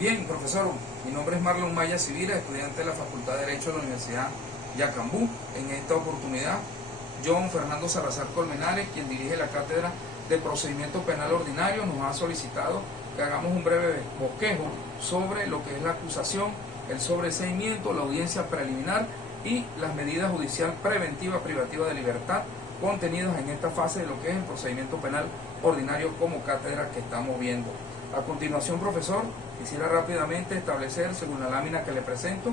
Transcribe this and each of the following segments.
Bien, profesor, mi nombre es Marlon Maya Civira, estudiante de la Facultad de Derecho de la Universidad Yacambú. En esta oportunidad, John Fernando Salazar Colmenares, quien dirige la Cátedra de Procedimiento Penal Ordinario, nos ha solicitado que hagamos un breve bosquejo sobre lo que es la acusación, el sobreseimiento, la audiencia preliminar y las medidas judicial preventiva privativa de libertad contenidas en esta fase de lo que es el procedimiento penal ordinario como cátedra que estamos viendo. A continuación, profesor, quisiera rápidamente establecer, según la lámina que le presento,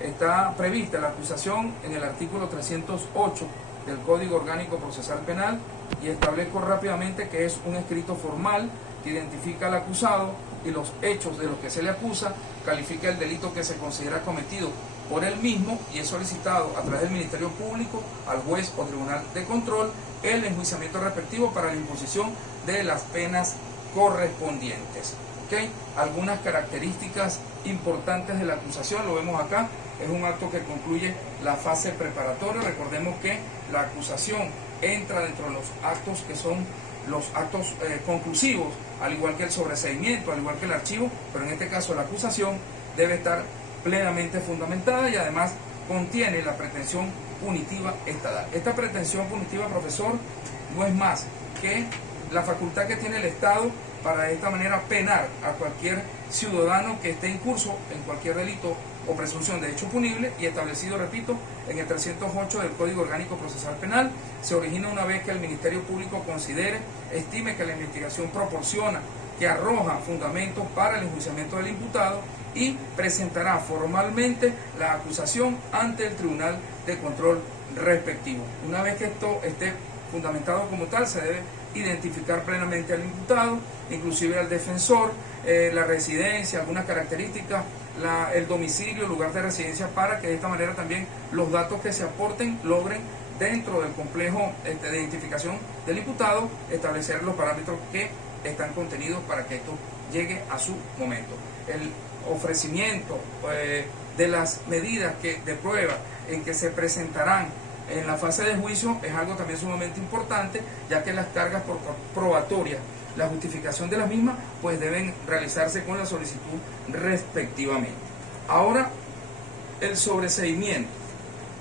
está prevista la acusación en el artículo 308 del Código Orgánico Procesal Penal y establezco rápidamente que es un escrito formal que identifica al acusado y los hechos de los que se le acusa, califica el delito que se considera cometido por él mismo y es solicitado a través del Ministerio Público al juez o tribunal de control el enjuiciamiento respectivo para la imposición de las penas correspondientes. ¿Okay? Algunas características importantes de la acusación, lo vemos acá, es un acto que concluye la fase preparatoria. Recordemos que la acusación entra dentro de los actos que son los actos conclusivos, al igual que el sobreseimiento, al igual que el archivo, pero en este caso la acusación debe estar plenamente fundamentada y además contiene la pretensión punitiva estadal. Esta pretensión punitiva, profesor, no es más que la facultad que tiene el Estado para de esta manera penar a cualquier ciudadano que esté en curso en cualquier delito o presunción de hecho punible y establecido, repito, en el 308 del Código Orgánico Procesal Penal. Se origina una vez que el Ministerio Público estime que la investigación proporciona, que arroja fundamentos para el enjuiciamiento del imputado y presentará formalmente la acusación ante el Tribunal de Control respectivo. Una vez que esto esté fundamentado como tal, se debe identificar plenamente al imputado, inclusive al defensor, la residencia, algunas características, el domicilio, el lugar de residencia, para que de esta manera también los datos que se aporten logren, dentro del complejo de identificación del imputado, establecer los parámetros que están contenidos para que esto llegue a su momento. El ofrecimiento de las medidas de prueba en que se presentarán en la fase de juicio es algo también sumamente importante, ya que las cargas probatorias, la justificación de las mismas, pues deben realizarse con la solicitud respectivamente. Ahora, el sobreseimiento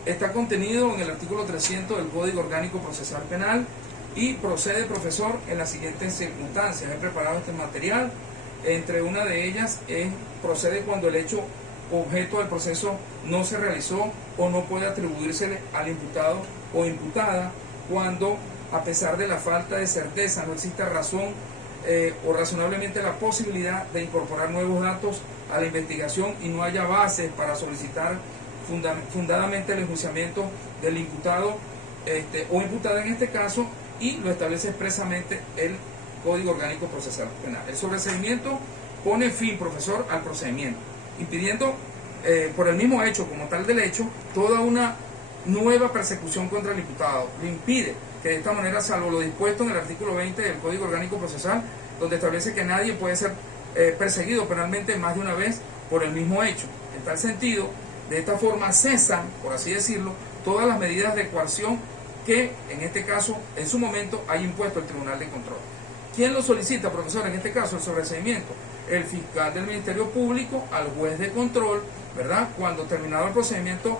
está contenido en el artículo 300 del Código Orgánico Procesal Penal y procede, profesor, en las siguientes circunstancias. He preparado este material. Entre una de ellas procede cuando el hecho objeto del proceso no se realizó o no puede atribuírsele al imputado o imputada, cuando a pesar de la falta de certeza no existe razón o razonablemente la posibilidad de incorporar nuevos datos a la investigación y no haya bases para solicitar fundadamente el enjuiciamiento del imputado o imputada en este caso, y lo establece expresamente el Código Orgánico Procesal Penal. El sobreseimiento pone fin, profesor, al procedimiento, impidiendo por el mismo hecho como tal del hecho toda una nueva persecución contra el imputado. Lo impide que de esta manera, salvo lo dispuesto en el artículo 20 del Código Orgánico Procesal, donde establece que nadie puede ser perseguido penalmente más de una vez por el mismo hecho. En tal sentido, de esta forma cesan, por así decirlo, todas las medidas de coerción que en este caso en su momento haya impuesto el Tribunal de Control. ¿Quién lo solicita, profesor? En este caso, el sobreseimiento, el fiscal del Ministerio Público al juez de control, ¿verdad? Cuando terminado el procedimiento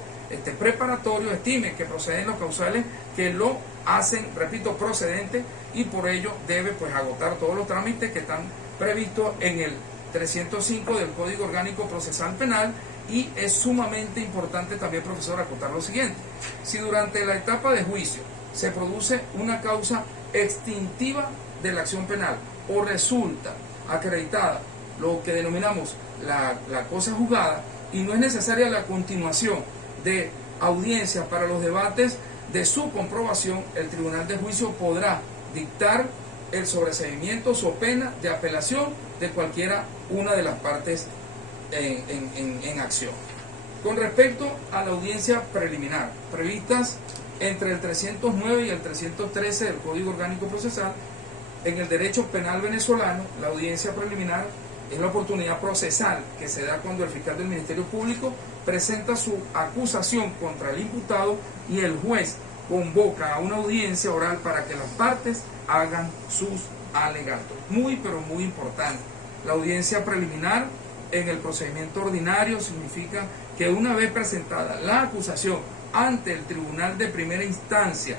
preparatorio, estime que proceden los causales que lo hacen, repito, procedente, y por ello debe pues agotar todos los trámites que están previstos en el 305 del Código Orgánico Procesal Penal. Y es sumamente importante también, profesor, acotar lo siguiente: si durante la etapa de juicio se produce una causa extintiva de la acción penal o resulta acreditada lo que denominamos la cosa juzgada y no es necesaria la continuación de audiencias para los debates de su comprobación, el Tribunal de Juicio podrá dictar el sobreseimiento so pena de apelación de cualquiera una de las partes en acción. Con respecto a la audiencia preliminar, previstas entre el 309 y el 313 del Código Orgánico Procesal, en el derecho penal venezolano, la audiencia preliminar es la oportunidad procesal que se da cuando el fiscal del Ministerio Público presenta su acusación contra el imputado y el juez convoca a una audiencia oral para que las partes hagan sus alegatos. Muy, pero muy importante. La audiencia preliminar en el procedimiento ordinario significa que una vez presentada la acusación ante el tribunal de primera instancia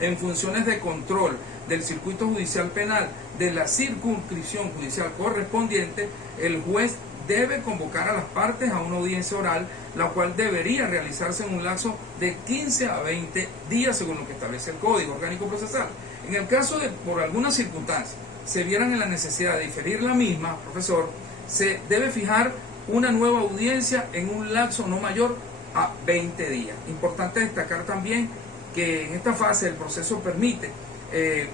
en funciones de control del circuito judicial penal de la circunscripción judicial correspondiente, el juez debe convocar a las partes a una audiencia oral, la cual debería realizarse en un lapso de 15 a 20 días, según lo que establece el Código Orgánico Procesal. En el caso de, por alguna circunstancia, se vieran en la necesidad de diferir la misma, profesor, se debe fijar una nueva audiencia en un lapso no mayor a 20 días. Importante destacar también que en esta fase el proceso permite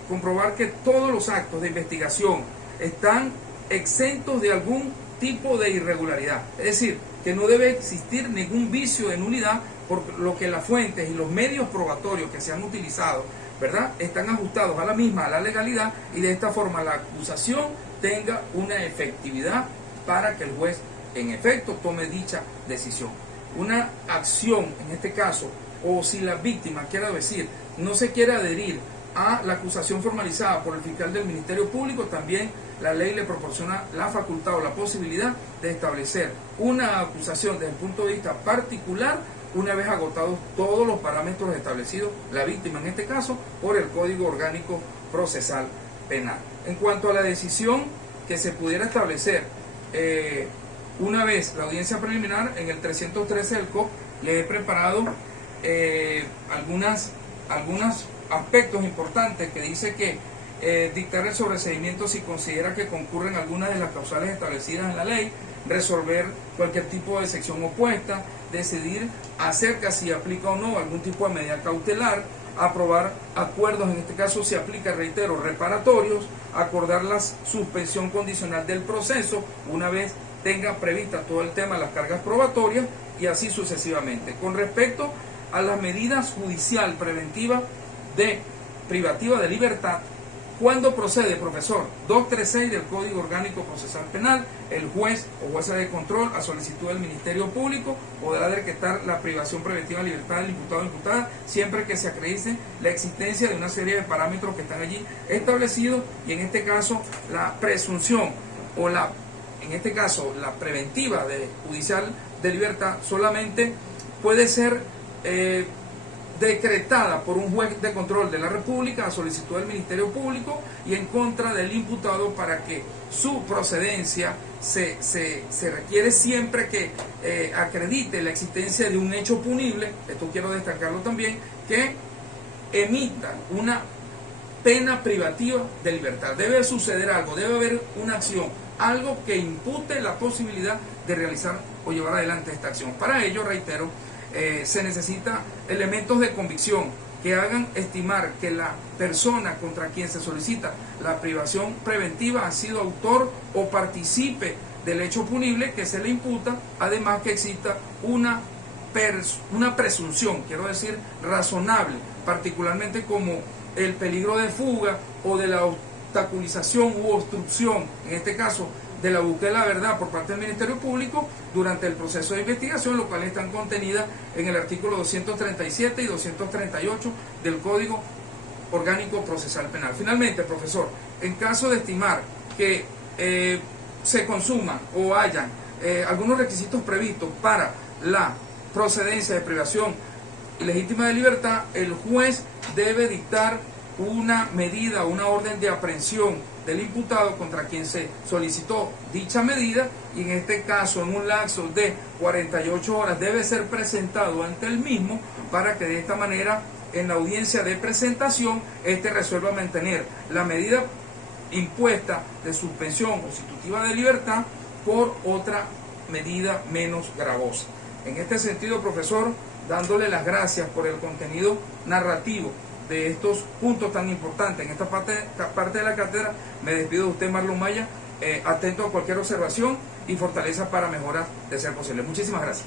comprobar que todos los actos de investigación están exentos de algún tipo de irregularidad. Es decir, que no debe existir ningún vicio de nulidad, por lo que las fuentes y los medios probatorios que se han utilizado, ¿verdad?, están ajustados a la legalidad, y de esta forma la acusación tenga una efectividad para que el juez en efecto tome dicha decisión. Una acción, en este caso, o si la víctima, quiero decir, no se quiere adherir a la acusación formalizada por el fiscal del Ministerio Público, también la ley le proporciona la facultad o la posibilidad de establecer una acusación desde el punto de vista particular una vez agotados todos los parámetros establecidos, la víctima en este caso, por el Código Orgánico Procesal Penal. En cuanto a la decisión que se pudiera establecer una vez la audiencia preliminar, en el 313 del COP le he preparado algunos aspectos importantes que dice que dictar el sobreseimiento si considera que concurren algunas de las causales establecidas en la ley, resolver cualquier tipo de sección opuesta, decidir acerca si aplica o no algún tipo de medida cautelar, aprobar acuerdos, en este caso se aplica, reitero, reparatorios, acordar la suspensión condicional del proceso una vez tenga prevista todo el tema de las cargas probatorias, y así sucesivamente. Con respecto a las medidas judicial preventiva de privativa de libertad, ¿cuándo procede, profesor? 236 del Código Orgánico Procesal Penal, el juez o jueza de control, a solicitud del Ministerio Público, podrá decretar la privación preventiva de libertad del imputado o imputada siempre que se acredite la existencia de una serie de parámetros que están allí establecidos, y en este caso la presunción o la preventiva judicial de libertad solamente puede ser decretada por un juez de control de la República a solicitud del Ministerio Público y en contra del imputado, para que su procedencia se requiere siempre que acredite la existencia de un hecho punible. Esto quiero destacarlo también, que emita una pena privativa de libertad. Debe suceder algo, debe haber una acción, algo que impute la posibilidad de realizar o llevar adelante esta acción. Para ello, reitero, se necesita elementos de convicción que hagan estimar que la persona contra quien se solicita la privación preventiva ha sido autor o participe del hecho punible que se le imputa, además que exista una presunción, quiero decir, razonable, particularmente como el peligro de fuga o de la obstaculización u obstrucción, en este caso de la búsqueda de la verdad por parte del Ministerio Público durante el proceso de investigación, lo cual están contenidas en el artículo 237 y 238 del Código Orgánico Procesal Penal. Finalmente, profesor, en caso de estimar que se consuman o hayan algunos requisitos previstos para la procedencia de privación ilegítima de libertad, el juez debe dictar una medida, una orden de aprehensión del imputado contra quien se solicitó dicha medida, y en este caso en un lapso de 48 horas debe ser presentado ante el mismo, para que de esta manera en la audiencia de presentación resuelva mantener la medida impuesta de suspensión constitutiva de libertad por otra medida menos gravosa. En este sentido, profesor, dándole las gracias por el contenido narrativo de estos puntos tan importantes en esta parte de la cátedra, me despido de usted, Marlon Maya, atento a cualquier observación y fortaleza para mejorar de ser posible. Muchísimas gracias.